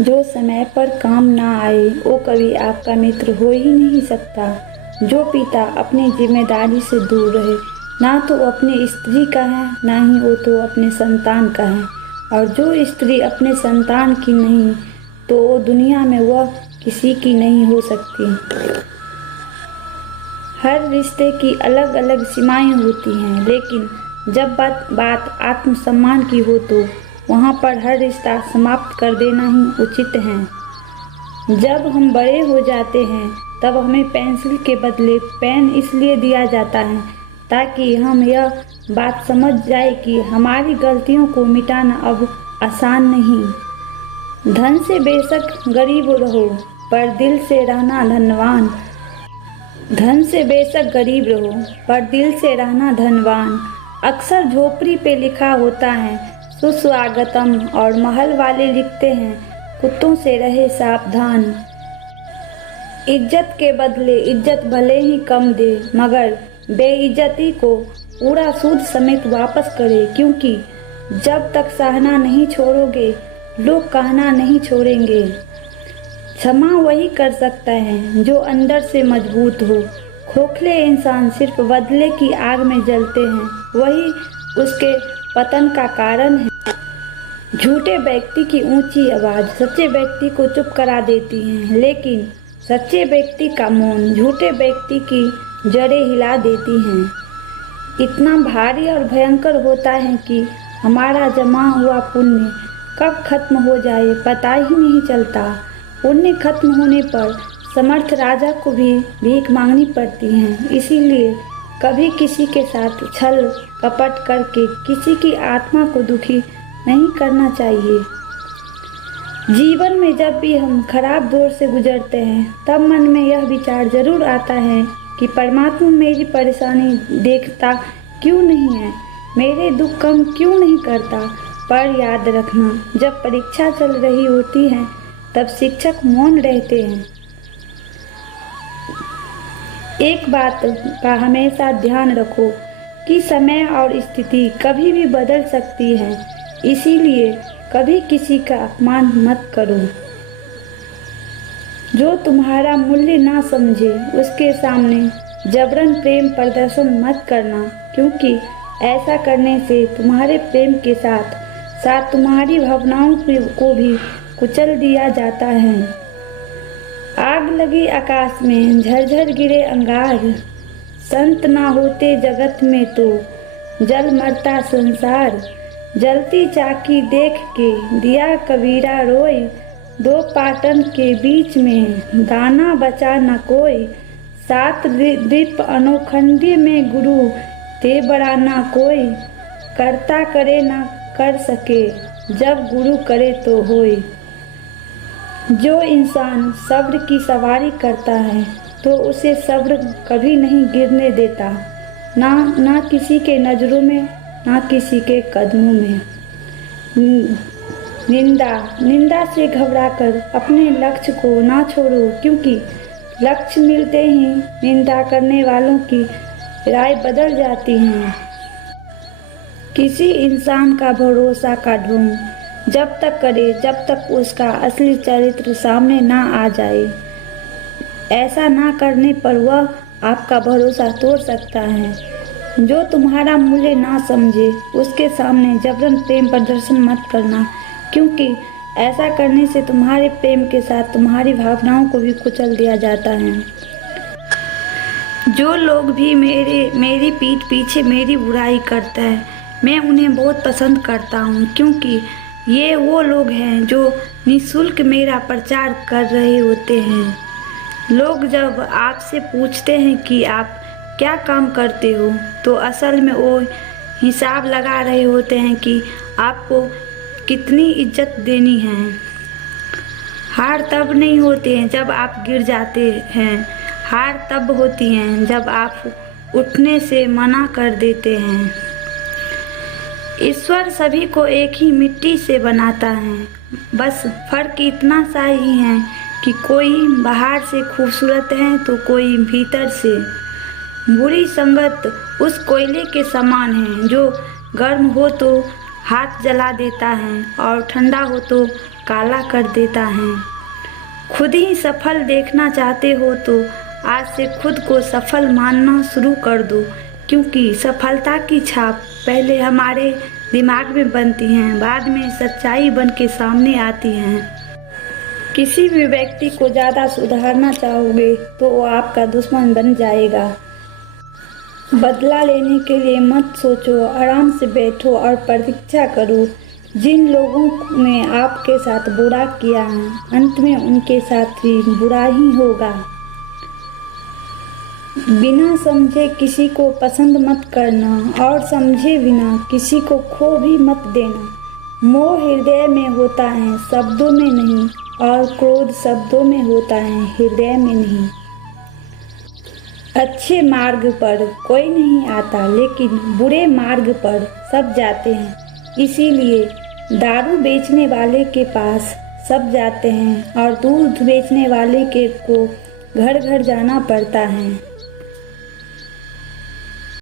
जो समय पर काम ना आए वो कभी आपका मित्र हो ही नहीं सकता। जो पिता अपनी जिम्मेदारी से दूर रहे, ना तो वो अपनी स्त्री का है, ना ही वो तो अपने संतान का है। और जो स्त्री अपने संतान की नहीं, तो वो दुनिया में वह किसी की नहीं हो सकती। हर रिश्ते की अलग अलग सीमाएं होती हैं, लेकिन जब बात आत्मसम्मान की हो तो वहाँ पर हर रिश्ता समाप्त कर देना ही उचित है। जब हम बड़े हो जाते हैं तब हमें पेंसिल के बदले पेन इसलिए दिया जाता है ताकि हम यह बात समझ जाए कि हमारी गलतियों को मिटाना अब आसान नहीं। धन से बेशक गरीब रहो, पर दिल से रहना धनवान। धन से बेशक गरीब रहो, पर दिल से रहना धनवान। अक्सर झोपड़ी पे लिखा होता है सुस्वागतम, और महल वाले लिखते हैं कुत्तों से रहे सावधान। इज्जत के बदले इज्जत भले ही कम दे, मगर बेइज्जती को पूरा सूद समेत वापस करे, क्योंकि जब तक सहना नहीं छोड़ोगे लोग कहना नहीं छोड़ेंगे। क्षमा वही कर सकता है जो अंदर से मजबूत हो। खोखले इंसान सिर्फ बदले की आग में जलते हैं, वही उसके पतन का कारण है। झूठे व्यक्ति की ऊंची आवाज सच्चे व्यक्ति को चुप करा देती है, लेकिन सच्चे व्यक्ति का मौन झूठे व्यक्ति की जड़ें हिला देती हैं। इतना भारी और भयंकर होता है कि हमारा जमा हुआ पुण्य कब खत्म हो जाए पता ही नहीं चलता। पुण्य खत्म होने पर समर्थ राजा को भी भीख मांगनी पड़ती है। इसीलिए कभी किसी के साथ छल कपट करके किसी की आत्मा को दुखी नहीं करना चाहिए। जीवन में जब भी हम खराब दौर से गुजरते हैं तब मन में यह विचार जरूर आता है कि परमात्मा मेरी परेशानी देखता क्यों नहीं है, मेरे दुख कम क्यों नहीं करता। पर याद रखना, जब परीक्षा चल रही होती है तब शिक्षक मौन रहते हैं। एक बात का हमेशा ध्यान रखो कि समय और स्थिति कभी भी बदल सकती है, इसीलिए कभी किसी का अपमान मत करो। जो तुम्हारा मूल्य ना समझे उसके सामने जबरन प्रेम प्रदर्शन मत करना, क्योंकि ऐसा करने से तुम्हारे प्रेम के साथ साथ तुम्हारी भावनाओं को भी कुचल दिया जाता है। आग लगी आकाश में झरझर गिरे अंगार, संत ना होते जगत में तो जल मरता संसार। जलती चाकी देख के दिया कबीरा रोई, दो पाटन के बीच में दाना बचा न कोई। सात द्वीप अनोखंडी में गुरु ते बड़ा ना कोई, करता करे ना कर सके जब गुरु करे तो होए। जो इंसान सब्र की सवारी करता है तो उसे सब्र कभी नहीं गिरने देता, ना किसी के नजरों में, ना किसी के कदमों में। निंदा से घबराकर अपने लक्ष्य को ना छोड़ो, क्योंकि लक्ष्य मिलते ही निंदा करने वालों की राय बदल जाती है। किसी इंसान का भरोसा का ढोंग जब तक करे जब तक उसका असली चरित्र सामने ना आ जाए। ऐसा ना करने पर वह आपका भरोसा तोड़ सकता है। जो तुम्हारा मूल्य ना समझे उसके सामने जबरन प्रेम प्रदर्शन मत करना, क्योंकि ऐसा करने से तुम्हारे प्रेम के साथ तुम्हारी भावनाओं को भी कुचल दिया जाता है। जो लोग भी मेरी पीठ पीछे मेरी बुराई करता है, मैं उन्हें बहुत पसंद करता हूँ, क्योंकि ये वो लोग हैं जो निःशुल्क मेरा प्रचार कर रहे होते हैं। लोग जब आपसे पूछते हैं कि आप क्या काम करते हो, तो असल में वो हिसाब लगा रहे होते हैं कि आपको कितनी इज्जत देनी है। हार तब नहीं होती है जब आप गिर जाते हैं, हार तब होती है जब आप उठने से मना कर देते हैं। ईश्वर सभी को एक ही मिट्टी से बनाता है, बस फर्क इतना सा ही है कि कोई बाहर से खूबसूरत है तो कोई भीतर से। बुरी संगत उस कोयले के समान है जो गर्म हो तो हाथ जला देता है और ठंडा हो तो काला कर देता है। खुद ही सफल देखना चाहते हो तो आज से खुद को सफल मानना शुरू कर दो, क्योंकि सफलता की छाप पहले हमारे दिमाग में बनती हैं, बाद में सच्चाई बन के सामने आती हैं। किसी भी व्यक्ति को ज़्यादा सुधारना चाहोगे तो वो आपका दुश्मन बन जाएगा। बदला लेने के लिए मत सोचो, आराम से बैठो और प्रतीक्षा करो। जिन लोगों ने आपके साथ बुरा किया है, अंत में उनके साथ भी बुरा ही होगा। बिना समझे किसी को पसंद मत करना और समझे बिना किसी को खो भी मत देना। मोह हृदय में होता है, शब्दों में नहीं, और क्रोध शब्दों में होता है, हृदय में नहीं। अच्छे मार्ग पर कोई नहीं आता, लेकिन बुरे मार्ग पर सब जाते हैं। इसीलिए दारू बेचने वाले के पास सब जाते हैं और दूध बेचने वाले के को घर घर जाना पड़ता है।